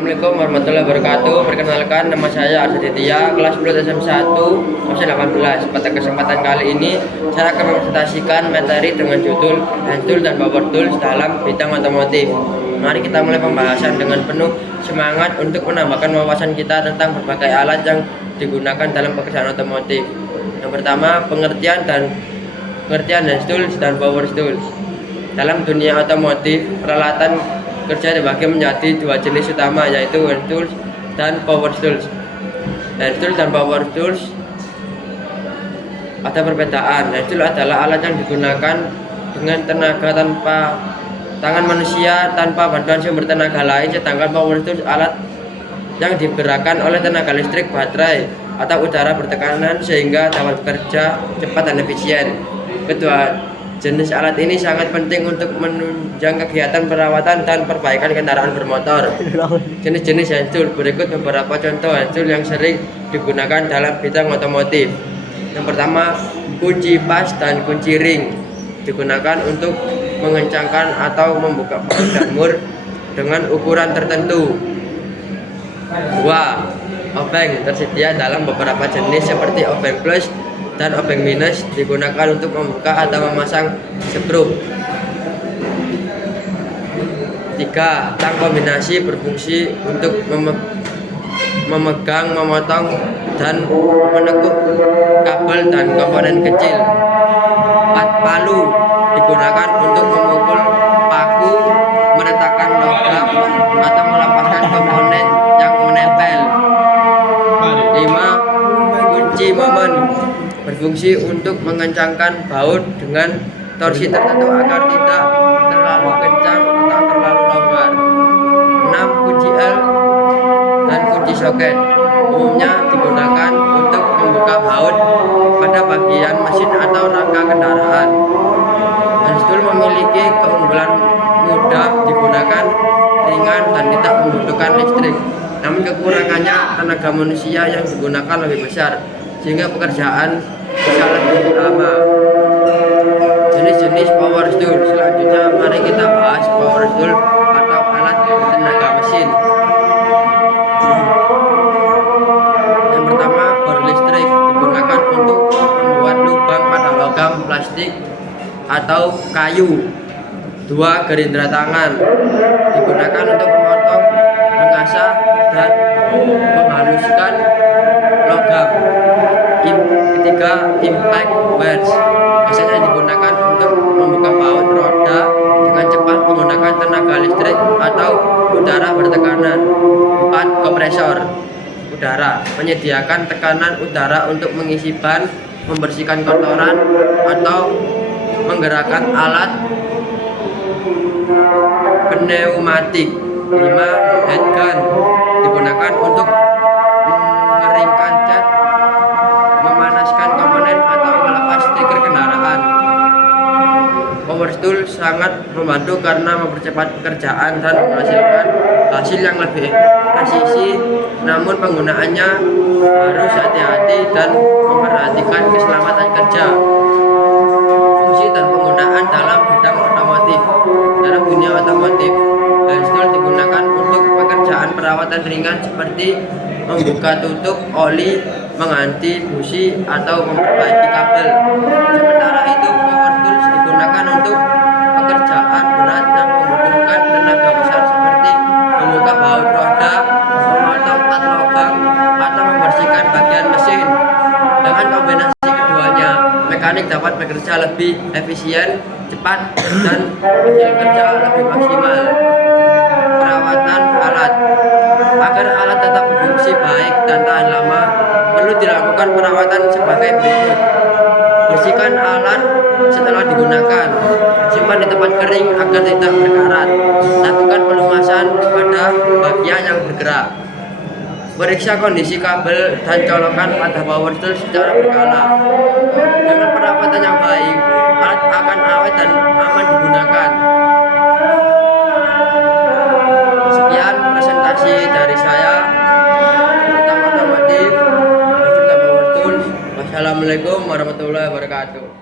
Assalamualaikum warahmatullahi wabarakatuh. Perkenalkan, nama saya Arsa Ditya, kelas 10 SM1, absen 18. Pada kesempatan kali ini, saya akan mempresentasikan materi dengan judul Hand Tool dan Power Tools dalam bidang otomotif. Mari kita mulai pembahasan dengan penuh semangat untuk menambahkan wawasan kita tentang berbagai alat yang digunakan dalam pekerjaan otomotif. Yang pertama, pengertian Hand Tools dan Power Tools. Dalam dunia otomotif, peralatan kerja dibagi menjadi dua jenis utama, yaitu hand tools dan power tools. Hand tools dan power tools ada perbedaan. Hand tool adalah alat yang digunakan dengan tenaga tanpa tangan manusia tanpa bantuan sumber tenaga lain, sedangkan power tools alat yang digerakkan oleh tenaga listrik, baterai atau udara bertekanan sehingga dapat bekerja cepat dan efisien. Kedua jenis alat ini sangat penting untuk menunjang kegiatan perawatan dan perbaikan kendaraan bermotor. Jenis-jenis hand tool berikut beberapa contoh hand tool yang sering digunakan dalam bidang otomotif. Yang pertama, kunci pas dan kunci ring digunakan untuk mengencangkan atau membuka baut dan mur dengan ukuran tertentu. Dua, obeng tersedia dalam beberapa jenis seperti obeng plus dan obeng minus, digunakan untuk membuka atau memasang skrup. 3. Tang kombinasi berfungsi untuk memegang, memotong, dan menekuk kabel dan komponen kecil. 4. Palu digunakan untuk memukul paku, meletakkan logam, atau melepaskan komponen yang menempel. 5. Kunci momen berfungsi untuk mengencangkan baut dengan torsi tertentu agar tidak terlalu kencang atau terlalu longgar. 6. Kunci L dan kunci soket umumnya digunakan untuk membuka baut pada bagian mesin atau rangka kendaraan. Hand tool memiliki keunggulan mudah digunakan, ringan, dan tidak membutuhkan listrik. Namun kekurangannya tenaga manusia yang digunakan lebih besar, sehingga pekerjaan bisa lebih lama. Jenis-jenis power tool. Selanjutnya mari kita bahas power tool atau alat tenaga mesin. Yang pertama, bor listrik digunakan untuk membuat lubang pada logam, plastik, atau kayu. 2. Gerindra tangan digunakan untuk memotong, mengasah, dan menghaluskan logam. 3. Impact wires biasanya digunakan untuk membuka baut roda dengan cepat menggunakan tenaga listrik atau udara bertekanan. 4. Kompresor udara menyediakan tekanan udara untuk mengisi ban, membersihkan kotoran, atau menggerakkan alat pneumatik. 5. Head gun digunakan untuk mengeringkan cat, memanaskan komponen, atau melepas stiker kendaraan. Power tool sangat membantu karena mempercepat pekerjaan dan menghasilkan hasil yang lebih presisi, namun penggunaannya harus hati-hati dan memperhatikan keselamatan kerja. Fungsi dan penggunaan dalam bidang otomotif. Dalam dunia otomotif, hand tool digunakan untuk pekerjaan perawatan ringan seperti membuka tutup oli, mengganti busi, atau memperbaiki kabel. Sementara itu, power tools digunakan untuk pekerjaan berat yang membutuhkan tenaga besar seperti membuka baut roda, memotong plat logam, atau membersihkan bagian mesin. Dengan kombinasi keduanya, mekanik dapat bekerja lebih efisien, cepat, dan hasil kerja lebih maksimal. Perawatan alat. Agar alat tetap berfungsi baik dan tahan lama, perlu dilakukan perawatan sebagai berikut. Bersihkan alat setelah digunakan. Simpan di tempat kering agar tidak berkarat. Lakukan pelumasan pada bagian yang bergerak. Periksa kondisi kabel dan colokan pada power tool secara berkala. Dengan perawatan yang baik, alat akan awet dan aman digunakan. Sekian presentasi dari saya tentang otomotif. Wassalamualaikum warahmatullahi wabarakatuh.